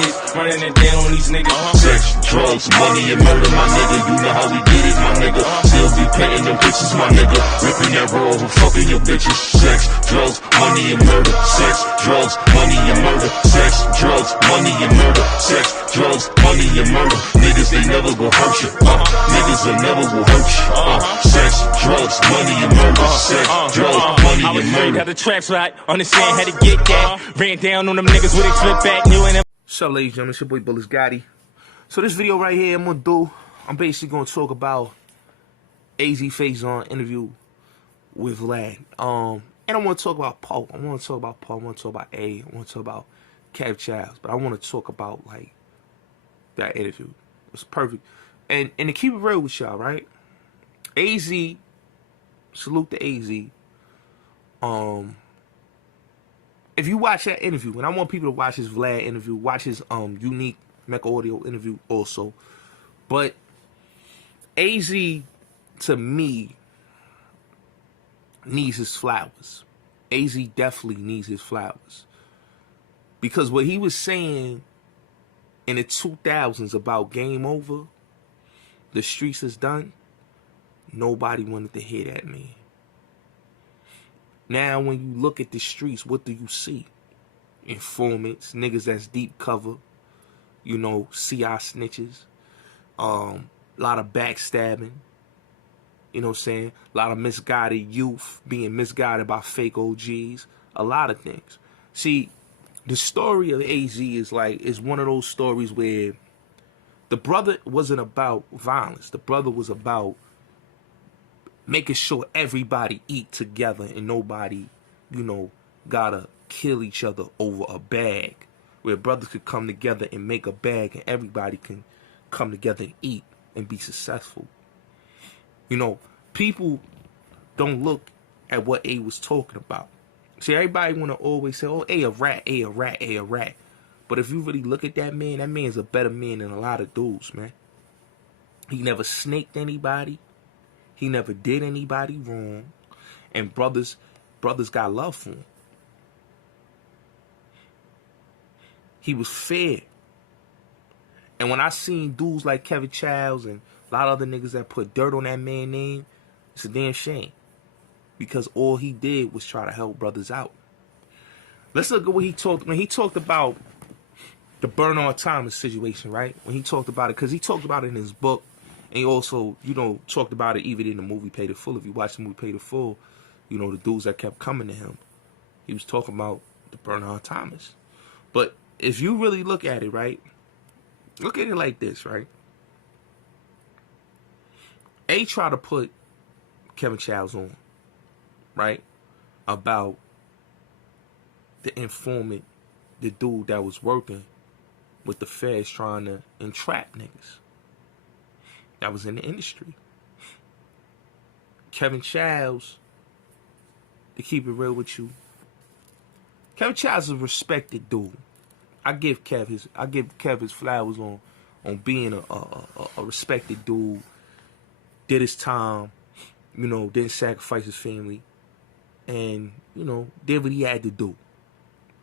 is, running it down on these niggas. Sex, drugs, money, and murder, my nigga. You know how we get it, my nigga. Still be painting them bitches, my nigga. Ripping that roll and fucking your bitches. Sex, drugs, money, and murder. Sex, drugs, money, and murder. Sex, drugs, money, and murder. Sex, drugs, money, and murder. Niggas, they never gon' hurt you. Niggas, they never will hurt you. Sex, drugs, money, and murder. Sex, drugs, money, and murder. Got the tracks right, understand how to get that. Ran down on them niggas with a flip back, new and What's up, ladies and gentlemen? It's your boy Bullets Gotti. So this video right here I'm basically gonna talk about Azie Faison interview with Vlad. And I want to talk about Paul. I want to talk about Paul. I want to talk about A. I want to talk about Kev Childs. But I want to talk about like that interview. It was perfect. And to keep it real with y'all, right? AZ, salute to AZ. If you watch that interview, and I want people to watch his Vlad interview, watch his unique Mecca Audio interview also. But AZ, to me, needs his flowers. AZ definitely needs his flowers. Because what he was saying in the 2000s about game over, the streets is done, nobody wanted to hear that, man. Now, when you look at the streets, what do you see? Informants, niggas that's deep cover, you know, CI snitches, a lot of backstabbing, you know what I'm saying? A lot of misguided youth being misguided by fake OGs, a lot of things. See, the story of AZ is one of those stories where the brother wasn't about violence. The brother was about making sure everybody eat together and nobody, you know, gotta kill each other over a bag. Where brothers could come together and make a bag and everybody can come together and eat and be successful. You know, people don't look at what A was talking about. See, everybody want to always say, oh, A rat, A rat, A rat. But if you really look at that man's a better man than a lot of dudes, man. He never snaked anybody. He never did anybody wrong. And brothers got love for him. He was fair. And when I seen dudes like Kevin Childs and a lot of other niggas that put dirt on that man's name, it's a damn shame. Because all he did was try to help brothers out. Let's look at what he talked when he talked about the Bernard Thomas situation, right? When he talked about it, because he talked about it in his book. And he also, you know, talked about it even in the movie Paid in Full. If you watch the movie Paid in Full, you know, the dudes that kept coming to him. He was talking about the Bernard Thomas. But if you really look at it, right? Look at it like this, right? A tried to put Kevin Childs on, right? About the informant, the dude that was working with the feds trying to entrap niggas. That was in the industry. Kevin Childs, to keep it real with you, Kevin Childs is a respected dude. I give Kev his flowers on being a respected dude. Did his time, you know, didn't sacrifice his family, and you know, did what he had to do.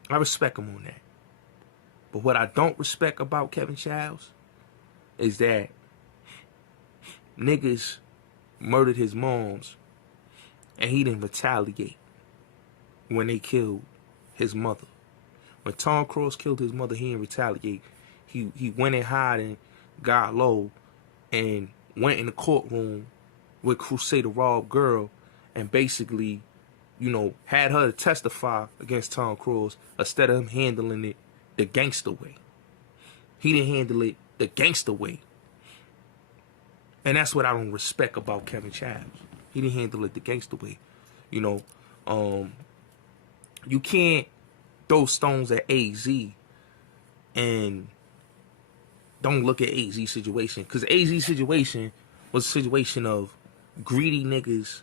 I respect him on that. But what I don't respect about Kevin Childs is that niggas murdered his moms and he didn't retaliate when they killed his mother. When Tom Cross killed his mother, he didn't retaliate. He went and hid and got low and went in the courtroom with Crusader Rob Girl and basically, you know, had her testify against Tom Cross instead of him handling it the gangster way. He didn't handle it the gangster way. And that's what I don't respect about Kevin Childs. He didn't handle it the gangster way. You know, you can't throw stones at AZ and don't look at AZ's situation. Because AZ's situation was a situation of greedy niggas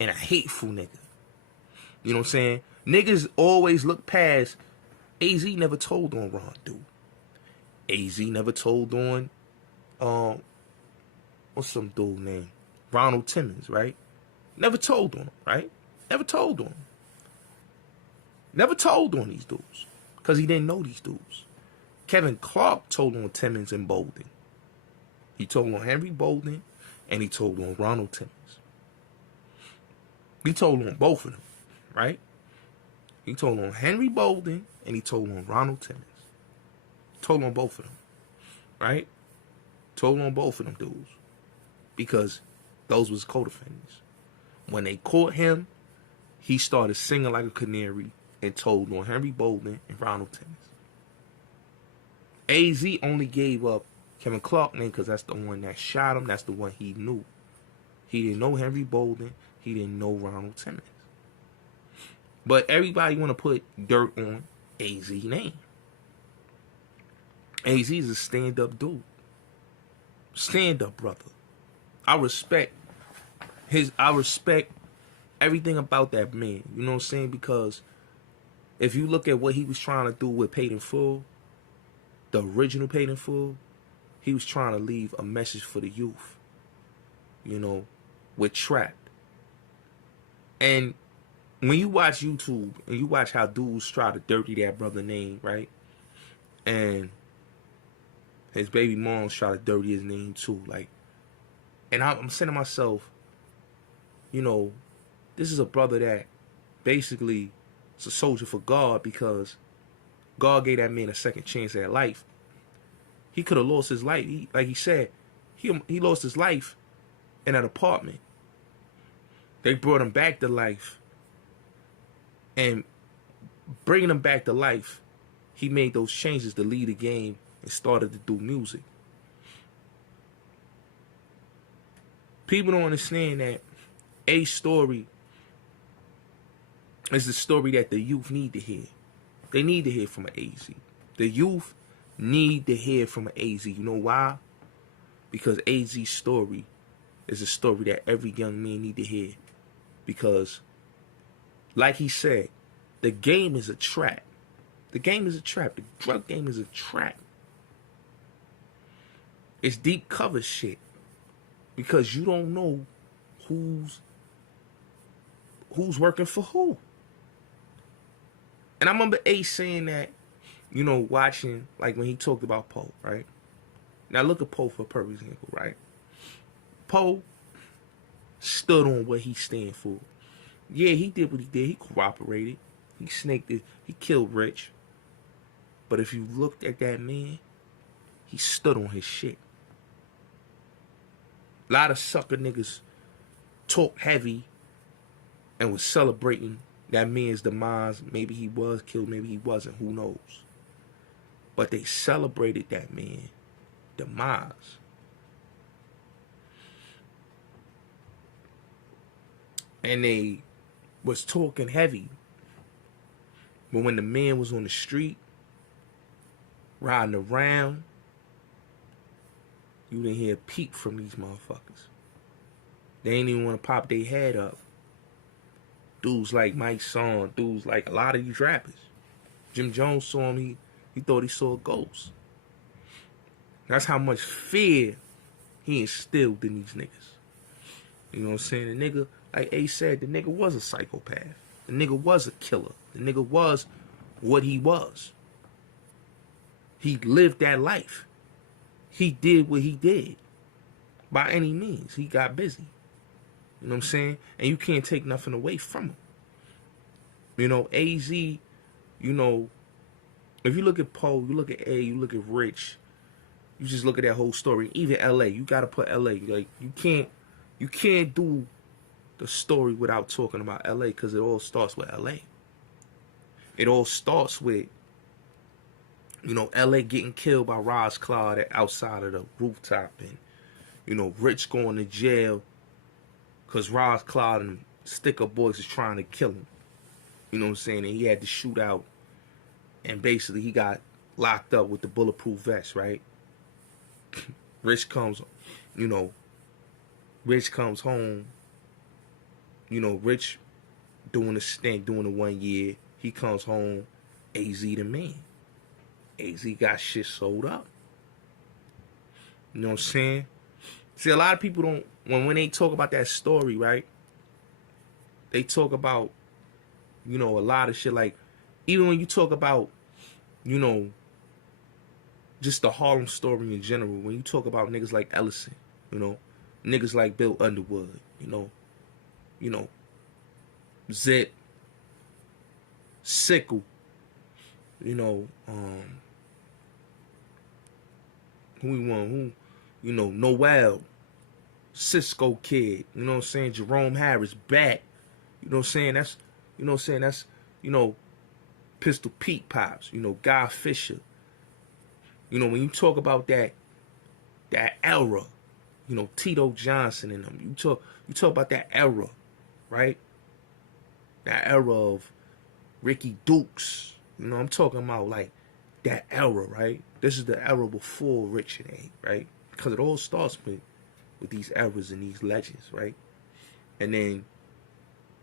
and a hateful nigga. You know what I'm saying? Niggas always look past. AZ never told on Ron, dude. AZ never told on, what's some dude name? Ronald Timmons, right? Never told on him, right? Never told on him. Never told on these dudes. Because he didn't know these dudes. Kevin Clark told on Timmons and Bolden. He told on Henry Bolden, and he told on Ronald Timmons. He told on both of them, right? He told on Henry Bolden, and he told on Ronald Timmons. Told on both of them, right? Told on both of them dudes. Because those was co-defendants. When they caught him, he started singing like a canary and told on Henry Bolden and Ronald Timmons. AZ only gave up Kevin Clark name because that's the one that shot him. That's the one he knew. He didn't know Henry Bolden. He didn't know Ronald Timmons. But everybody want to put dirt on AZ name. AZ is a stand-up dude. Stand-up brother. I respect everything about that man. You know what I'm saying? Because if you look at what he was trying to do with Paid in Full, the original Paid in Full, he was trying to leave a message for the youth. You know, with Trapped. And when you watch YouTube and you watch how dudes try to dirty that brother name, right? And his baby moms try to dirty his name too. Like, and I'm saying to myself, you know, this is a brother that basically is a soldier for God because God gave that man a second chance at life. He could have lost his life. Like he said, he lost his life in an apartment. They brought him back to life. And bringing him back to life, he made those changes to lead the game and started to do music. People don't understand that a story is the story that the youth need to hear. They need to hear from an AZ. The youth need to hear from an AZ. You know why? Because AZ's story is a story that every young man need to hear. Because, like he said, the game is a trap. The game is a trap. The drug game is a trap. It's deep cover shit. Because you don't know who's working for who. And I remember Ace saying that, you know, watching, like when he talked about Poe, right? Now look at Poe for a perfect example, right? Poe stood on what he stand for. Yeah, he did what he did. He cooperated. He snaked it. He killed Rich. But if you looked at that man, he stood on his shit. A lot of sucker niggas talk heavy and was celebrating that man's demise. Maybe he was killed, maybe he wasn't, who knows. But they celebrated that man's demise. And they was talking heavy. But when the man was on the street, riding around, you didn't hear a peep from these motherfuckers. They ain't even want to pop their head up. Dudes like Mike Son, dudes like a lot of these rappers. Jim Jones saw him, he thought he saw a ghost. That's how much fear he instilled in these niggas. You know what I'm saying? The nigga, like Ace said, the nigga was a psychopath. The nigga was a killer. The nigga was what he was. He lived that life. He did what he did. By any means. He got busy. You know what I'm saying? And you can't take nothing away from him. You know, AZ, you know, if you look at Poe, you look at A, you look at Rich, you just look at that whole story. Even LA, you gotta put LA. Like, you can't do the story without talking about LA, because it all starts with LA. It all starts with, you know, LA getting killed by Roz Claude outside of the rooftop, and, you know, Rich going to jail because Roz Claude and Sticker Boys is trying to kill him. You know what I'm saying? And he had to shoot out, and basically he got locked up with the bulletproof vest, right? Rich comes, you know, Rich comes home, you know, Rich doing the stint, doing the 1 year. He comes home, AZ the man. AZ got shit sold up. You know what I'm saying? See, a lot of people don't, when they talk about that story, right? They talk about, you know, a lot of shit. Like, even when you talk about, you know, just the Harlem story in general. When you talk about niggas like Ellison, you know, niggas like Bill Underwood, you know, Zip, Sickle, you know, who we want, who, you know, Noel, Cisco Kid, you know what I'm saying, Jerome Harris, Bat, you know what I'm saying, that's, you know what I'm saying, that's, you know, Pistol Pete Pops, you know, Guy Fisher. You know, when you talk about that era, you know, Tito Johnson and them, you talk about that era, right? That era of Ricky Dukes. You know, I'm talking about like that era, right? This is the era before Rich and A, right? Because it all starts with these eras and these legends, right? And then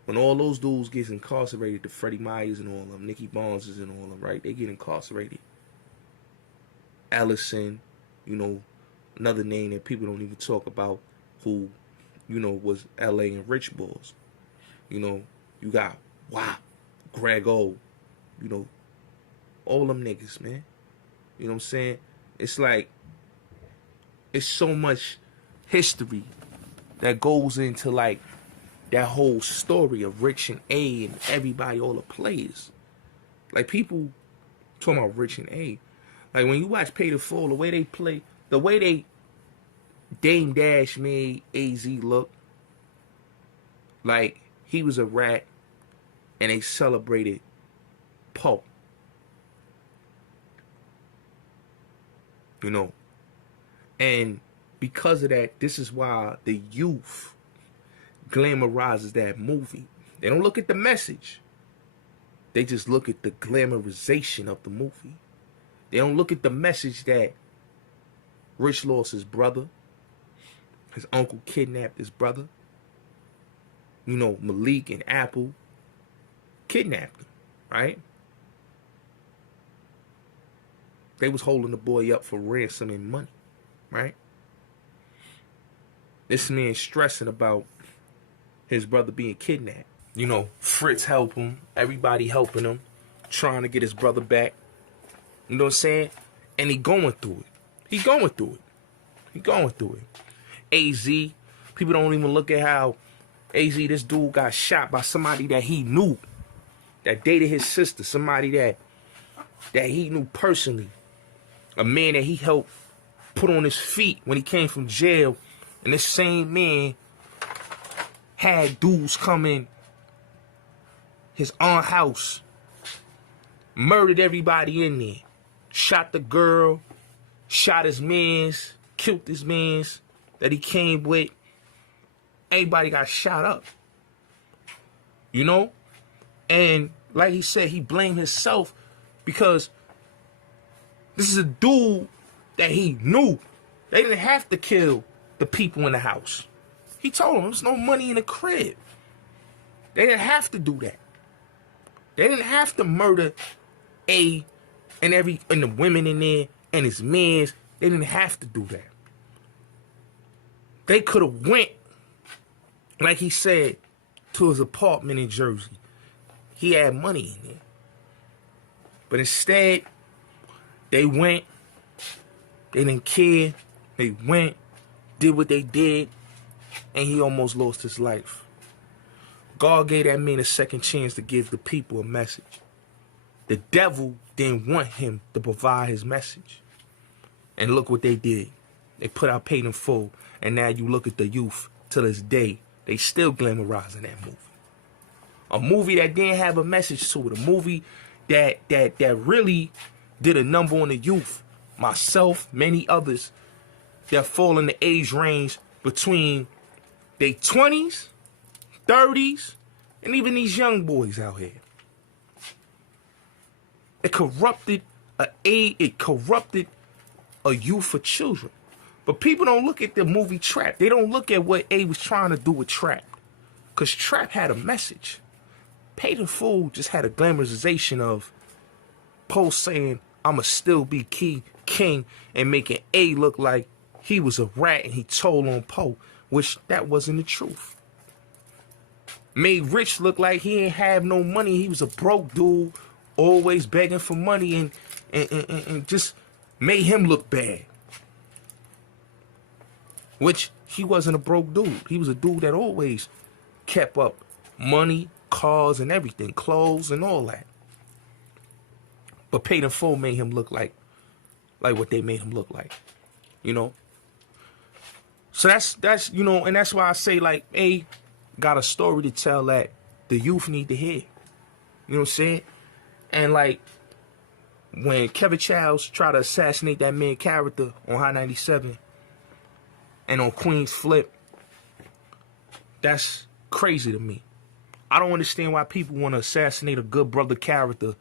when all those dudes get incarcerated, the Freddie Myers and all of them, Nicky Barneses and all of them, right? They get incarcerated. Ellison, you know, another name that people don't even talk about, who, you know, was LA and Rich Bulls. You know, you got Greg O, you know, all them niggas, man. You know what I'm saying? It's like, it's so much history that goes into like that whole story of Rich and A and everybody, all the players. Like, people talking about Rich and A. Like, when you watch Pay the Full, the way they play, the way they Dame Dash made AZ look like he was a rat, and they celebrated Poe. You know? And because of that, this is why the youth glamorizes that movie. They don't look at the message. They just look at the glamorization of the movie. They don't look at the message that Rich lost his brother. His uncle kidnapped his brother. You know, Malik and Apple kidnapped him, right? They was holding the boy up for ransom and money, right? This man stressing about his brother being kidnapped. You know, Fritz help him. Everybody helping him. Trying to get his brother back. You know what I'm saying? And he going through it. He going through it. AZ, people don't even look at how AZ, this dude got shot by somebody that he knew, that dated his sister, somebody that he knew personally, a man that he helped put on his feet when he came from jail. And this same man had dudes come in his own house, murdered everybody in there, shot the girl, shot his mans, killed his mans that he came with. Everybody got shot up, you know? And like he said, he blamed himself because this is a dude that he knew. They didn't have to kill the people in the house. He told them there's no money in the crib. They didn't have to do that. They didn't have to murder A and the women in there and his mans. They didn't have to do that. They could have went, like he said, to his apartment in Jersey. He had money in there. But instead, they went. They didn't care. They went, did what they did, and he almost lost his life. God gave that man a second chance to give the people a message. The devil didn't want him to provide his message. And look what they did. They put out Paid in Full, and now you look at the youth to this day, they still glamorizing that movie. A movie that didn't have a message to it. A movie that really did a number on the youth. Myself, many others that fall in the age range between their 20s, 30s, and even these young boys out here. It corrupted a youth for children. But people don't look at the movie Trap. They don't look at what A was trying to do with Trap. Because Trap had a message. Paid in Full just had a glamorization of Poe saying, I'ma still be king, and making A look like he was a rat and he told on Poe, which that wasn't the truth. Made Rich look like he ain't have no money. He was a broke dude, always begging for money and just made him look bad. Which, he wasn't a broke dude. He was a dude that always kept up money, cars, and everything, clothes, and all that. But Paid in Full made him look like what they made him look like, you know. So that's you know, and that's why I say, like, A got a story to tell that the youth need to hear. You know what I'm saying? And like, when Kevin Childs tried to assassinate that main character on High 97 and on Queen's Flip, that's crazy to me. I don't understand why people want to assassinate a good brother character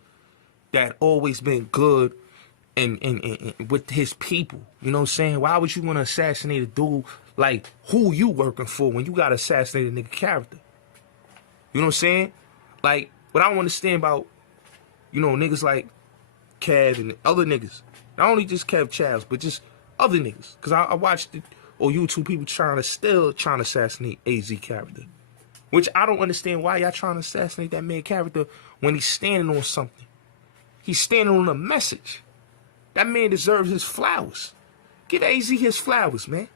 that always been good and with his people. You know what I'm saying? Why would you want to assassinate a dude like who you working for when you got to assassinate a nigga character? You know what I'm saying? Like, what I don't understand about, you know, niggas like Kev and other niggas, not only just Kev Childs, but just other niggas. Because I watched it on YouTube, people still trying to assassinate AZ character. Which I don't understand why y'all trying to assassinate that man character when he's standing on something. He's standing on a message. That man deserves his flowers. Give AZ his flowers, man.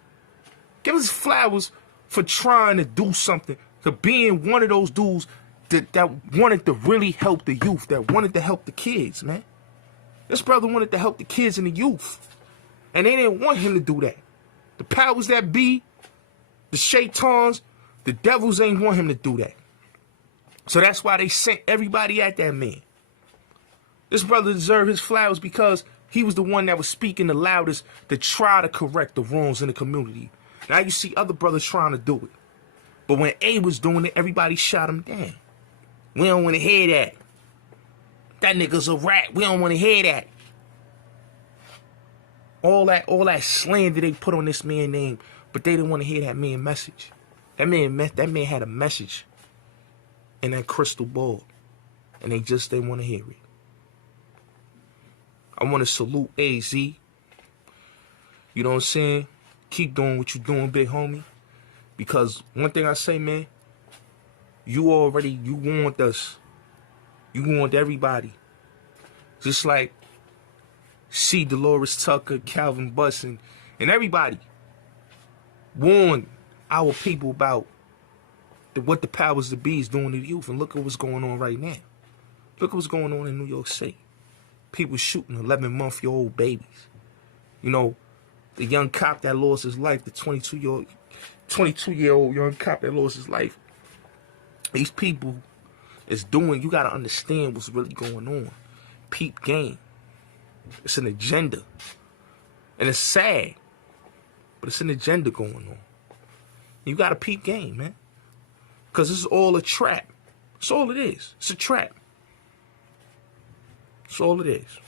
Give his flowers for trying to do something, to being one of those dudes that wanted to really help the youth, that wanted to help the kids, man. This brother wanted to help the kids and the youth. And they didn't want him to do that. The powers that be, the shaitans, the devils ain't want him to do that. So that's why they sent everybody at that man. This brother deserved his flowers because he was the one that was speaking the loudest to try to correct the wrongs in the community. Now you see other brothers trying to do it. But when A was doing it, everybody shot him down. We don't want to hear that. That nigga's a rat. We don't want to hear that. All that slander they put on this man's name, but they didn't want to hear that man's message. That man had a message in that crystal ball, and they just didn't want to hear it. I want to salute AZ. You know what I'm saying? Keep doing what you're doing, big homie. Because one thing I say, man, you warned us. You warned everybody. Just like C. Dolores Tucker, Calvin Bussin, and everybody warned our people about what the powers that be is doing to the youth. And look at what's going on right now. Look at what's going on in New York City. People shooting 11-month-old babies. You know, the young cop that lost his life, the 22-year-old young cop that lost his life. These people is doing, you got to understand what's really going on. Peep game. It's an agenda. And it's sad. But it's an agenda going on. You got to peep game, man. Because this is all a trap. That's all it is. It's a trap. That's all it is.